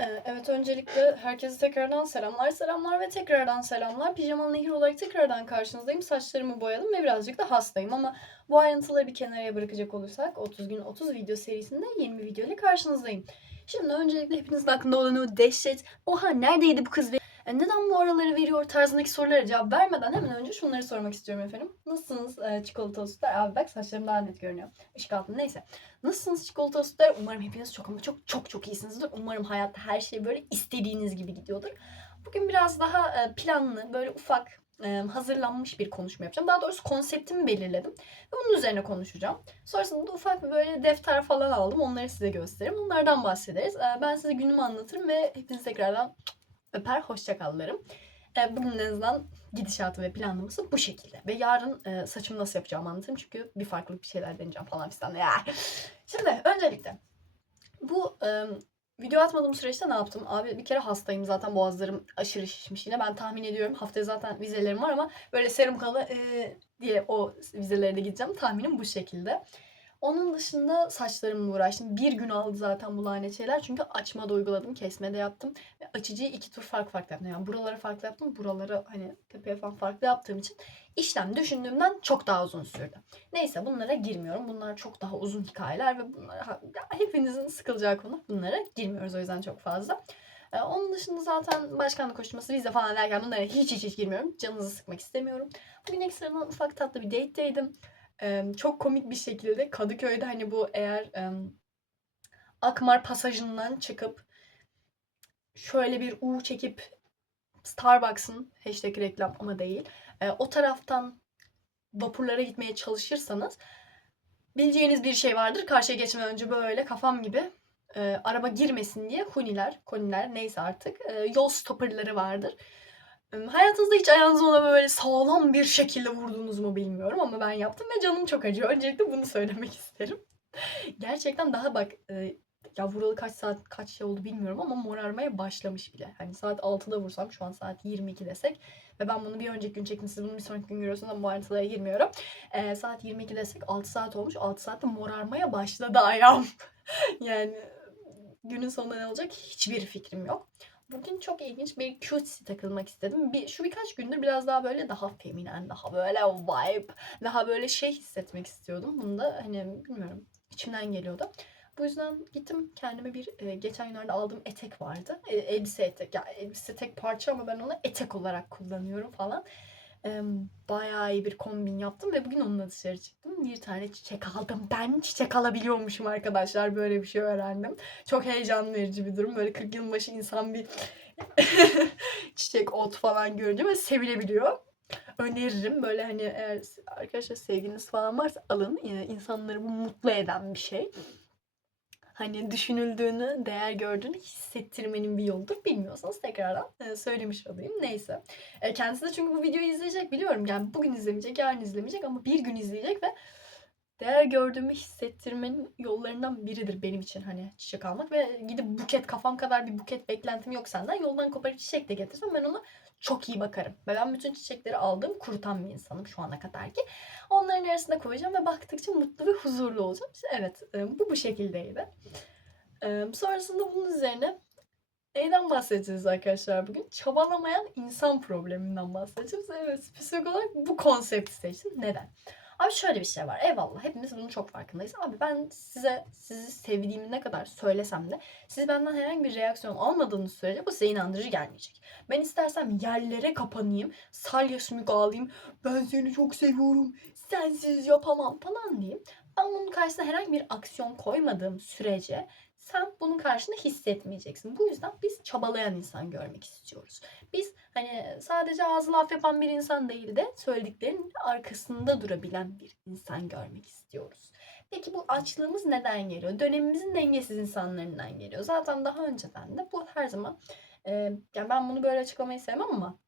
Ee, Evet öncelikle herkese tekrardan selamlar selamlar ve tekrardan selamlar. Pijamalı Nehir olarak tekrardan karşınızdayım. Saçlarımı boyadım ve birazcık da hastayım ama bu ayrıntıları bir kenara bırakacak olursak 30 gün 30 video serisinde yeni bir video ile karşınızdayım. Şimdi öncelikle hepinizin aklında olan o dehşet, oha neredeydi bu kız ve neden bu araları veriyor tarzındaki sorulara cevap vermeden hemen önce şunları sormak istiyorum efendim. Nasılsınız e, çikolatalı sütler? Abi bak saçlarım daha net görünüyor. Işık altında neyse. Nasılsınız çikolatalı sütler? Umarım hepiniz çok ama çok çok çok iyisinizdir. Umarım hayatta her şey böyle istediğiniz gibi gidiyordur. Bugün biraz daha e, planlı, böyle ufak, e, hazırlanmış bir konuşma yapacağım. Daha doğrusu konseptimi belirledim. Ve bunun üzerine konuşacağım. Sonrasında da ufak bir böyle defter falan aldım. Onları size gösteririm. Bunlardan bahsederiz. E, Ben size günümü anlatırım ve hepinizi tekrardan öper, hoşçakallarım. E, Bugün en azından gidişatı ve planlaması bu şekilde. Ve yarın e, saçımı nasıl yapacağımı anlatırım. Çünkü bir farklı bir şeyler deneyeceğim falan fistan. Ya. Şimdi öncelikle bu e, video atmadığım süreçte ne yaptım? Abi bir kere hastayım zaten boğazlarım aşırı şişmiş yine. Ben tahmin ediyorum haftaya zaten vizelerim var ama böyle serum kalı e, diye o vizelere de gideceğim. Tahminim bu şekilde. Onun dışında saçlarımla uğraştım. Bir gün aldı zaten bu lanet şeyler. Çünkü açma da uyguladım, kesme de yaptım. Ve açıcıyı iki tur farklı farklı yaptım. Yani buraları farklı yaptım. Buraları hani tepeye falan farklı yaptığım için işlem düşündüğümden çok daha uzun sürdü. Neyse bunlara girmiyorum. Bunlar çok daha uzun hikayeler ve bunlar hepinizin sıkılacağı konu. Bunlara girmiyoruz o yüzden çok fazla. Ee, onun dışında zaten başkanlık koşturması, vize falan derken bunlara hiç hiç hiç girmiyorum. Canınızı sıkmak istemiyorum. Bugün ekstradan ufak tatlı bir date'deydim. Çok komik bir şekilde Kadıköy'de hani bu eğer Akmar pasajından çıkıp şöyle bir U çekip Starbucks'ın hashtag reklam ama değil. o taraftan vapurlara gitmeye çalışırsanız bileceğiniz bir şey vardır. Karşıya geçmeden önce böyle kafam gibi e, araba girmesin diye huniler, koniler neyse artık e, yol stopperları vardır. E, Hayatınızda hiç ayağınızı ona böyle sağlam bir şekilde vurdunuz mu bilmiyorum ama ben yaptım ve canım çok acıyor. Öncelikle bunu söylemek isterim. Gerçekten daha bak e, ya vuralı kaç saat kaç şey oldu bilmiyorum ama morarmaya başlamış bile. Hani saat 6'da vursam şu an saat 22 desek ve ben bunu bir önceki gün çektim siz bunu bir sonraki gün görüyorsunuz ama bu ayrıntılara girmiyorum. Ee, saat 22 desek 6 saat olmuş. 6 saatte morarmaya başladı ayağım. yani günün sonunda ne olacak hiçbir fikrim yok. Bugün çok ilginç bir cutesy takılmak istedim. Bir, şu birkaç gündür biraz daha böyle daha feminen, daha böyle vibe, daha böyle şey hissetmek istiyordum. Bunu da hani bilmiyorum içimden geliyordu. Bu yüzden gittim kendime bir e, geçen günlerde aldığım etek vardı. E, elbise etek. Ya elbise tek parça ama ben onu etek olarak kullanıyorum falan. E, bayağı iyi bir kombin yaptım ve bugün onunla dışarı çıktım. Bir tane çiçek aldım. Ben çiçek alabiliyormuşum arkadaşlar. Böyle bir şey öğrendim. Çok heyecan verici bir durum. Böyle 40 yılın başı insan bir çiçek, ot falan görünce böyle sevilebiliyor. Öneririm. Böyle hani eğer arkadaşlar sevginiz falan varsa alın. Yani insanları bu mutlu eden bir şey hani düşünüldüğünü, değer gördüğünü hissettirmenin bir yoludur. Bilmiyorsanız tekrardan e, söylemiş olayım. Neyse. E, kendisi de çünkü bu videoyu izleyecek biliyorum. Yani bugün izlemeyecek, yarın izlemeyecek ama bir gün izleyecek ve değer gördüğümü hissettirmenin yollarından biridir benim için hani çiçek almak ve gidip buket kafam kadar bir buket beklentim yok senden. Yoldan koparıp çiçek de getirsem ben ona çok iyi bakarım. Ve ben bütün çiçekleri aldığım kurutan bir insanım şu ana kadar ki. Onların arasında koyacağım ve baktıkça mutlu ve huzurlu olacağım. İşte evet e, bu bu şekildeydi. E, sonrasında bunun üzerine neyden bahsedeceğiz arkadaşlar bugün? Çabalamayan insan probleminden bahsedeceğiz. Evet spesifik olarak bu konsepti seçtim. Neden? Abi şöyle bir şey var. Eyvallah hepimiz bunun çok farkındayız. Abi ben size sizi sevdiğimi ne kadar söylesem de siz benden herhangi bir reaksiyon almadığınız sürece bu size inandırıcı gelmeyecek. Ben istersem yerlere kapanayım, salya sümük ben seni çok seviyorum, sensiz yapamam falan diyeyim. Ben bunun karşısına herhangi bir aksiyon koymadığım sürece sen bunun karşında hissetmeyeceksin. Bu yüzden biz çabalayan insan görmek istiyoruz. Biz hani sadece ağzı laf yapan bir insan değil de söylediklerinin arkasında durabilen bir insan görmek istiyoruz. Peki bu açlığımız neden geliyor? Dönemimizin dengesiz insanlarından geliyor. Zaten daha önceden de bu her zaman e, yani ben bunu böyle açıklamayı sevmem ama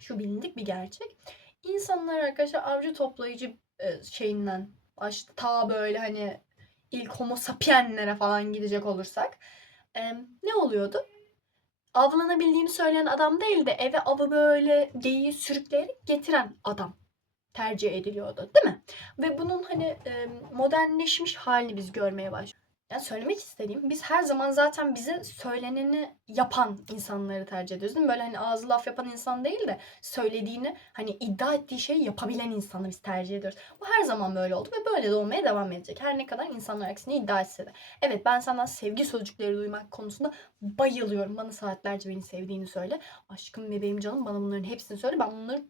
şu bilindik bir gerçek. İnsanlar arkadaşlar avcı toplayıcı e, şeyinden başta ta böyle hani ilk homo sapienlere falan gidecek olursak e, ne oluyordu? Avlanabildiğini söyleyen adam değil de eve avı böyle geyiği sürükleyerek getiren adam tercih ediliyordu değil mi? Ve bunun hani e, modernleşmiş halini biz görmeye başlıyoruz. Yani söylemek istediğim biz her zaman zaten bize söyleneni yapan insanları tercih ediyoruz değil mi? Böyle hani ağzı laf yapan insan değil de söylediğini hani iddia ettiği şeyi yapabilen insanı biz tercih ediyoruz. Bu her zaman böyle oldu ve böyle de olmaya devam edecek. Her ne kadar insanlar aksine iddia etse de. Evet ben senden sevgi sözcükleri duymak konusunda bayılıyorum. Bana saatlerce beni sevdiğini söyle. Aşkım bebeğim canım bana bunların hepsini söyle. Ben bunları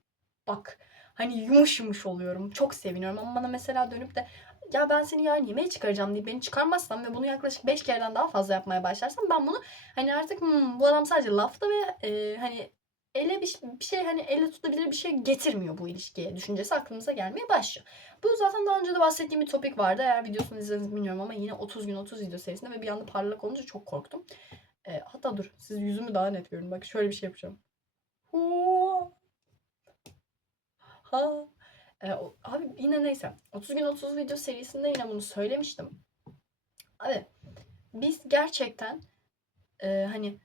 bak hani yumuş yumuş oluyorum. Çok seviniyorum ama bana mesela dönüp de ya ben seni yarın yemeğe çıkaracağım diye beni çıkarmazsam ve bunu yaklaşık 5 kereden daha fazla yapmaya başlarsam ben bunu hani artık "Hmm, bu adam sadece lafta ve e, hani ele bir, bir şey hani elle tutabilir bir şey getirmiyor bu ilişkiye düşüncesi aklımıza gelmeye başlıyor. Bu zaten daha önce de bahsettiğim bir topik vardı. Eğer videosunu izlediniz bilmiyorum ama yine 30 gün 30 video serisinde ve bir anda parlak olunca çok korktum. E, hatta dur siz yüzümü daha net görün. Bak şöyle bir şey yapacağım. Ha. E, o- abi yine neyse. 30 gün 30 video serisinde yine bunu söylemiştim. Abi biz gerçekten e, hani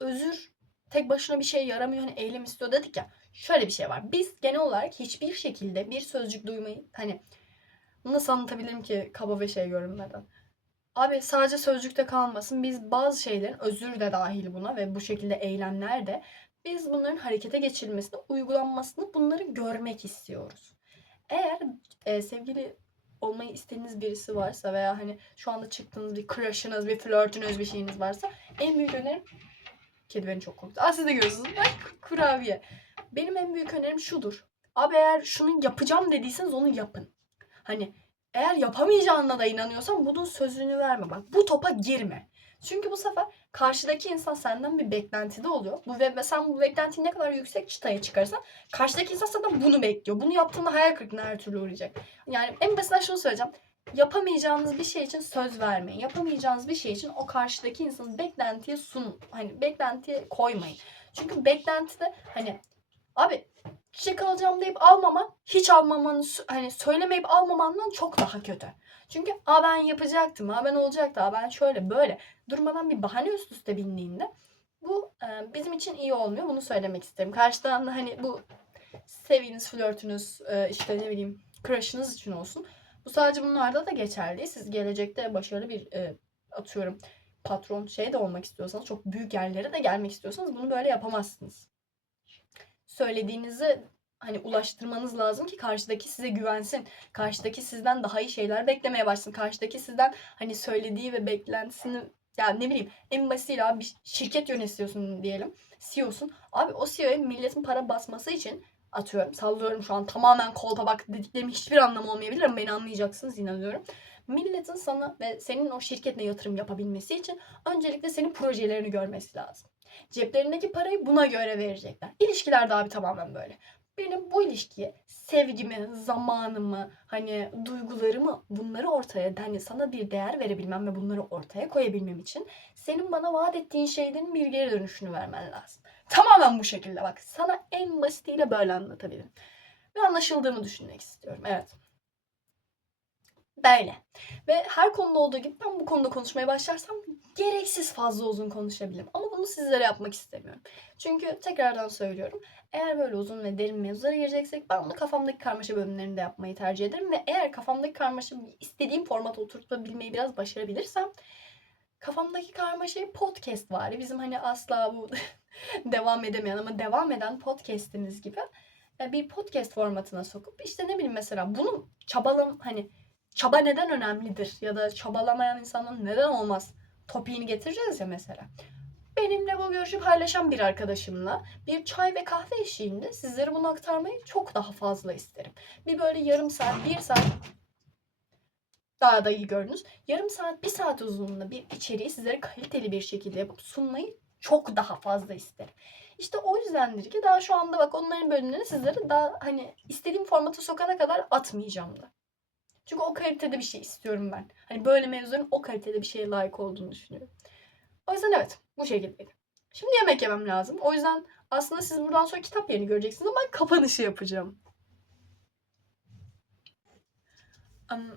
özür tek başına bir şey yaramıyor. Hani eylem istiyor dedik ya. Şöyle bir şey var. Biz genel olarak hiçbir şekilde bir sözcük duymayı hani nasıl anlatabilirim ki kaba ve şey görünmeden. Abi sadece sözcükte kalmasın. Biz bazı şeylerin özür de dahil buna ve bu şekilde eylemler de biz bunların harekete geçirilmesini, uygulanmasını bunları görmek istiyoruz. Eğer e, sevgili olmayı istediğiniz birisi varsa veya hani şu anda çıktığınız bir crush'ınız, bir flörtünüz, bir şeyiniz varsa en büyük önerim kedi beni çok korktu. Aa siz de görüyorsunuz. Bak kurabiye. Benim en büyük önerim şudur. Abi eğer şunu yapacağım dediyseniz onu yapın. Hani eğer yapamayacağına da inanıyorsan bunun sözünü verme. Bak bu topa girme. Çünkü bu sefer karşıdaki insan senden bir beklentide oluyor. Bu ve sen bu beklentiyi ne kadar yüksek çıtaya çıkarsan karşıdaki insan senden bunu bekliyor. Bunu yaptığında hayal kırıklığına her türlü uğrayacak. Yani en basitinden şunu söyleyeceğim. Yapamayacağınız bir şey için söz vermeyin. Yapamayacağınız bir şey için o karşıdaki insanın beklentiye sun. Hani beklentiye koymayın. Çünkü beklentide hani abi çiçek alacağım deyip almaman hiç almamanı hani söylemeyip almamandan çok daha kötü. Çünkü a ben yapacaktım, a ben olacaktı, a ben şöyle böyle durmadan bir bahane üst üste bindiğinde bu e, bizim için iyi olmuyor. Bunu söylemek isterim. Karşıdan da hani bu sevginiz, flörtünüz, e, işte ne bileyim crush'ınız için olsun. Bu sadece bunlarda da geçerli. Siz gelecekte başarılı bir e, atıyorum patron şey de olmak istiyorsanız, çok büyük yerlere de gelmek istiyorsanız bunu böyle yapamazsınız. Söylediğinizi hani ulaştırmanız lazım ki karşıdaki size güvensin. Karşıdaki sizden daha iyi şeyler beklemeye başlasın. Karşıdaki sizden hani söylediği ve beklentisini ya ne bileyim en basitiyle abi bir şirket yönetiyorsun diyelim. CEO'sun. Abi o CEO'ya milletin para basması için atıyorum sallıyorum şu an tamamen kolpa bak dediklerimin hiçbir anlamı olmayabilir ama beni anlayacaksınız inanıyorum. Milletin sana ve senin o şirketle yatırım yapabilmesi için öncelikle senin projelerini görmesi lazım. Ceplerindeki parayı buna göre verecekler. İlişkilerde abi tamamen böyle. Benim bu ilişkiye sevgimi, zamanımı, hani duygularımı bunları ortaya hani sana bir değer verebilmem ve bunları ortaya koyabilmem için senin bana vaat ettiğin şeylerin bir geri dönüşünü vermen lazım. Tamamen bu şekilde bak. Sana en basitiyle böyle anlatabilirim. Ve anlaşıldığımı düşünmek istiyorum. Evet. Böyle. Ve her konuda olduğu gibi ben bu konuda konuşmaya başlarsam gereksiz fazla uzun konuşabilirim. Ama bunu sizlere yapmak istemiyorum. Çünkü tekrardan söylüyorum. Eğer böyle uzun ve derin mevzulara gireceksek ben onu kafamdaki karmaşa bölümlerinde yapmayı tercih ederim. Ve eğer kafamdaki karmaşa istediğim formata oturtabilmeyi biraz başarabilirsem kafamdaki karmaşayı podcast var. Bizim hani asla bu devam edemeyen ama devam eden podcast'imiz gibi e, bir podcast formatına sokup işte ne bileyim mesela bunu çabalam hani çaba neden önemlidir ya da çabalamayan insanın neden olmaz topiğini getireceğiz ya mesela. Benimle bu görüşü paylaşan bir arkadaşımla bir çay ve kahve eşliğinde sizlere bunu aktarmayı çok daha fazla isterim. Bir böyle yarım saat, bir saat daha da iyi gördünüz. Yarım saat, bir saat uzunluğunda bir içeriği sizlere kaliteli bir şekilde yapıp sunmayı çok daha fazla isterim. İşte o yüzdendir ki daha şu anda bak onların bölümlerini sizlere daha hani istediğim formata sokana kadar atmayacağım da. Çünkü o kalitede bir şey istiyorum ben. Hani böyle mevzuların o kalitede bir şeye layık olduğunu düşünüyorum. O yüzden evet bu şekildeydi. Şimdi yemek yemem lazım. O yüzden aslında siz buradan sonra kitap yerini göreceksiniz ama ben kapanışı yapacağım.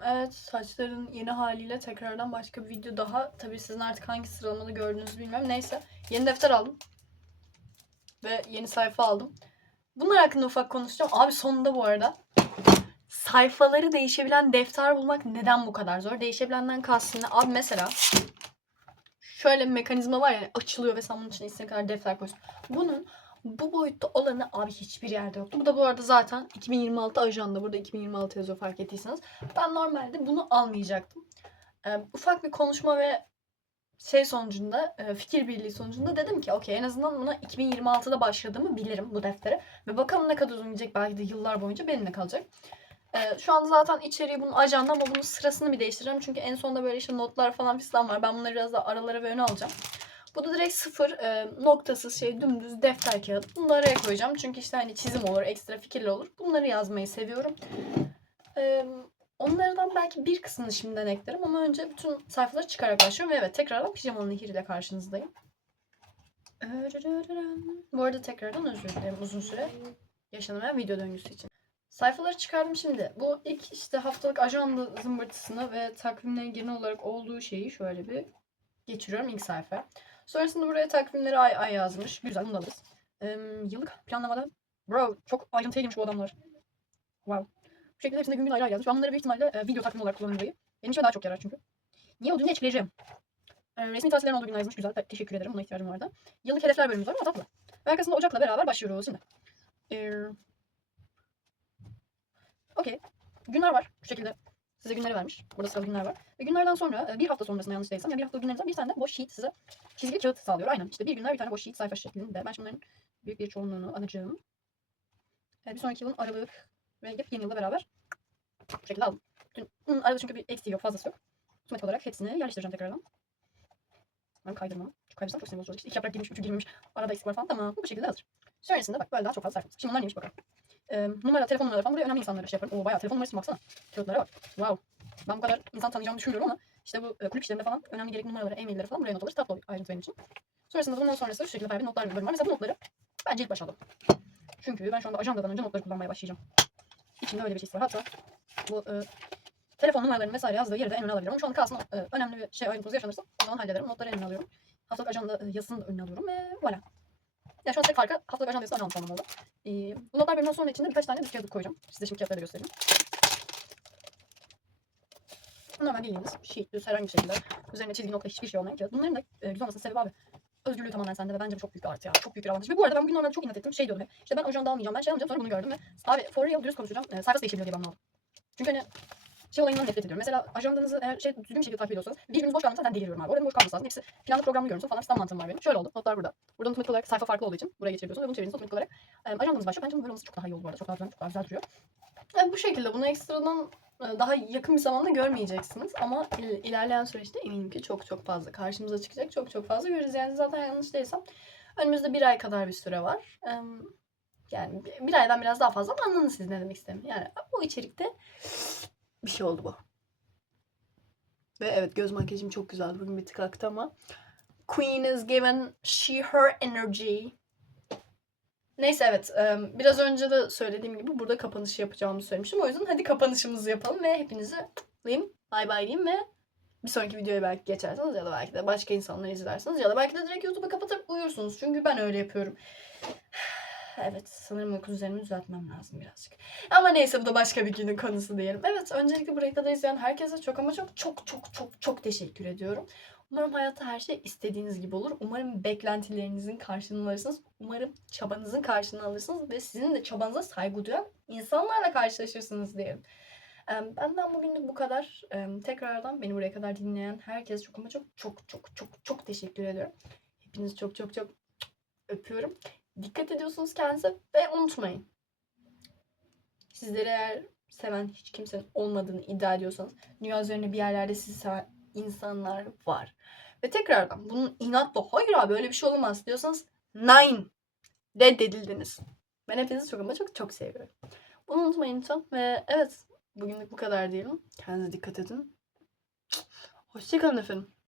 Evet saçların yeni haliyle tekrardan başka bir video daha. Tabii sizin artık hangi sıralamada gördüğünüzü bilmiyorum. Neyse yeni defter aldım. Ve yeni sayfa aldım. Bunlar hakkında ufak konuşacağım. Abi sonunda bu arada sayfaları değişebilen defter bulmak neden bu kadar zor? Değişebilenden kastım ne? Abi mesela şöyle bir mekanizma var ya açılıyor ve sen bunun içine istediğin kadar defter koyuyorsun. Bunun bu boyutta olanı abi hiçbir yerde yoktu. Bu da bu arada zaten 2026 ajanda. Burada 2026 yazıyor fark ettiyseniz. Ben normalde bunu almayacaktım. Ee, ufak bir konuşma ve şey sonucunda, fikir birliği sonucunda dedim ki okey en azından buna 2026'da başladığımı bilirim bu deftere. Ve bakalım ne kadar uzun gidecek belki de yıllar boyunca benimle kalacak. Ee, şu anda zaten içeriği bunun ajanda ama bunun sırasını bir değiştireceğim. Çünkü en sonunda böyle işte notlar falan fistan var. Ben bunları biraz da aralara ve öne alacağım. Bu da direkt sıfır e, noktasız şey dümdüz defter kağıdı. Bunları araya koyacağım. Çünkü işte hani çizim olur, ekstra fikirli olur. Bunları yazmayı seviyorum. Ee, onlardan belki bir kısmını şimdiden eklerim ama önce bütün sayfaları çıkarak başlıyorum. Ve evet tekrardan pijamalı nehir ile karşınızdayım. Bu arada tekrardan özür dilerim uzun süre yaşanamayan video döngüsü için. Sayfaları çıkardım şimdi. Bu ilk işte haftalık ajanda zımbırtısını ve takvimlerin genel olarak olduğu şeyi şöyle bir geçiriyorum ilk sayfa. Sonrasında buraya takvimleri ay ay yazmış. Güzel bunu da alırız. Ee, yıllık planlamada bro çok ayrıntıya girmiş bu adamlar. Wow. Bu şekilde hepsinde gün gün ayrı ayrı yazmış. Ben bunları büyük ihtimalle e, video takvim olarak kullanırım burayı. Benim için daha çok yarar çünkü. Niye olduğunu açıklayacağım. E, resmi tatillerin olduğu günler yazmış. Güzel. te- Teşekkür ederim. Buna ihtiyacım vardı. Yıllık hedefler bölümümüz var ama tatlı. Ve arkasında Ocak'la beraber başlıyoruz şimdi. Ee, Okey. Günler var. Bu şekilde size günleri vermiş. Burada sıralı günler var. Ve günlerden sonra e, bir hafta sonrasında yanlış değilsem yani bir hafta günlerinizden bir tane de boş sheet size çizgili kağıt sağlıyor. Aynen. İşte bir günler bir tane boş sheet sayfa şeklinde. Ben şimdi bunların büyük bir çoğunluğunu alacağım. E, bir sonraki yılın Aralık ve yeni yılda beraber bu şekilde aldım. Bütün, arada çünkü bir eksiği yok, fazlası yok. Otomatik olarak hepsini yerleştireceğim tekrardan. Ben kaydırmam. Çünkü kaydırırsam çok sinir bozucu. İşte iki yaprak girmiş, üçü girmemiş. Arada eksik var falan. Tamam. Bu şekilde hazır. Sonrasında bak böyle daha çok fazla sayfamız. Şimdi bunlar neymiş bakalım. Ee, numara, telefon numaraları falan buraya önemli insanlara şey yaparım. Oo bayağı telefon numarası baksana. Kağıtlara bak. Wow. Ben bu kadar insan tanıyacağımı düşünmüyorum ama işte bu e, kulüp işlerinde falan önemli gerekli numaraları, e-mailleri falan buraya not alırız. Tatlı ayrıntı benim için. Sonrasında da bundan sonrası şu şekilde bir notlar bir bölüm var. Mesela bu notları bence ilk başa. Çünkü ben şu anda ajandadan önce notları kullanmaya başlayacağım. İçinde öyle bir şey var. Hatta bu e, telefon numaralarını vesaire yazdığı yeri de en öne alabilirim. Şu anda kalsın e, önemli bir şey ayrıntısı yaşanırsa o zaman hallederim. Notları en öne alıyorum. Haftalık ajanda e, yazısını da önüne alıyorum ve voilà. Ya şu an tek farkı haftalık ajanda yazısı ajanda oldu. E, bu notlar bölümünden sonra içinde birkaç tane bir kağıt koyacağım. Size şimdi kağıtları da göstereyim. Normal bildiğiniz sheet, düz herhangi bir şekilde üzerine çizgi nokta hiçbir şey olmayan kağıt. Bunların da e, güzel olmasının sebebi abi. Özgürlüğü tamamen sende ve bence bu çok büyük bir artı ya. Çok büyük bir avantaj. Ve bu arada ben bugün normalde çok inat ettim. Şey diyordum hep. İşte ben ajanda almayacağım. Ben şey almayacağım. Sonra bunu gördüm ve abi for real dürüst konuşacağım. E, sayfası değişebiliyor diye ben aldım. Çünkü hani şey olayından nefret ediyorum. Mesela ajandanızı eğer şey düzgün bir şekilde takip ediyorsanız bir gününüz boş kaldıysa ben deliriyorum abi. Orada boş kalması lazım. Hepsi planlı programlı görünsün falan fistan mantığım var benim. Şöyle oldu. Notlar burada. Burada otomatik olarak sayfa farklı olduğu için buraya geçebiliyorsunuz ve bunu çevirdiğiniz otomatik olarak e, ajandanız başlıyor. Bence bunun böyle olması çok daha iyi oldu bu arada. Çok daha güzel, çok daha güzel duruyor. Yani bu şekilde bunu ekstradan e, daha yakın bir zamanda görmeyeceksiniz ama il- ilerleyen süreçte eminim ki çok çok fazla karşımıza çıkacak. Çok çok fazla göreceğiz. Yani zaten yanlış değilsem önümüzde bir ay kadar bir süre var. Yani bir aydan biraz daha fazla ama anladınız siz ne demek istediğimi. Yani bu içerikte bir şey oldu bu. Ve evet göz makyajım çok güzeldi. Bugün bir tık aktı ama Queen is given she her energy. Neyse evet biraz önce de söylediğim gibi burada kapanış yapacağımı söylemiştim. O yüzden hadi kapanışımızı yapalım ve hepinizi kutlayayım. Bay bay diyeyim ve bir sonraki videoya belki geçersiniz ya da belki de başka insanlar izlersiniz ya da belki de direkt YouTube'u kapatıp uyursunuz. Çünkü ben öyle yapıyorum. Evet sanırım uyku düzenimi düzeltmem lazım birazcık. Ama neyse bu da başka bir günün konusu diyelim. Evet öncelikle buraya kadar izleyen herkese çok ama çok çok çok çok çok teşekkür ediyorum. Umarım hayatta her şey istediğiniz gibi olur. Umarım beklentilerinizin karşılığını alırsınız. Umarım çabanızın karşılığını alırsınız ve sizin de çabanıza saygı duyan insanlarla karşılaşırsınız diyelim. Benden bugünlük bu kadar. Tekrardan beni buraya kadar dinleyen herkese çok ama çok çok çok çok çok teşekkür ediyorum. Hepinizi çok çok çok öpüyorum. Dikkat ediyorsunuz kendinize ve unutmayın. Sizleri eğer seven hiç kimsenin olmadığını iddia ediyorsanız dünya üzerinde bir yerlerde sizi seven insanlar var. Ve tekrardan bunun inatla hayır abi öyle bir şey olamaz diyorsanız nine reddedildiniz. Ben hepinizi çok ama çok çok seviyorum. Bunu unutmayın lütfen. Ve evet bugünlük bu kadar diyelim. Kendinize dikkat edin. Hoşçakalın efendim.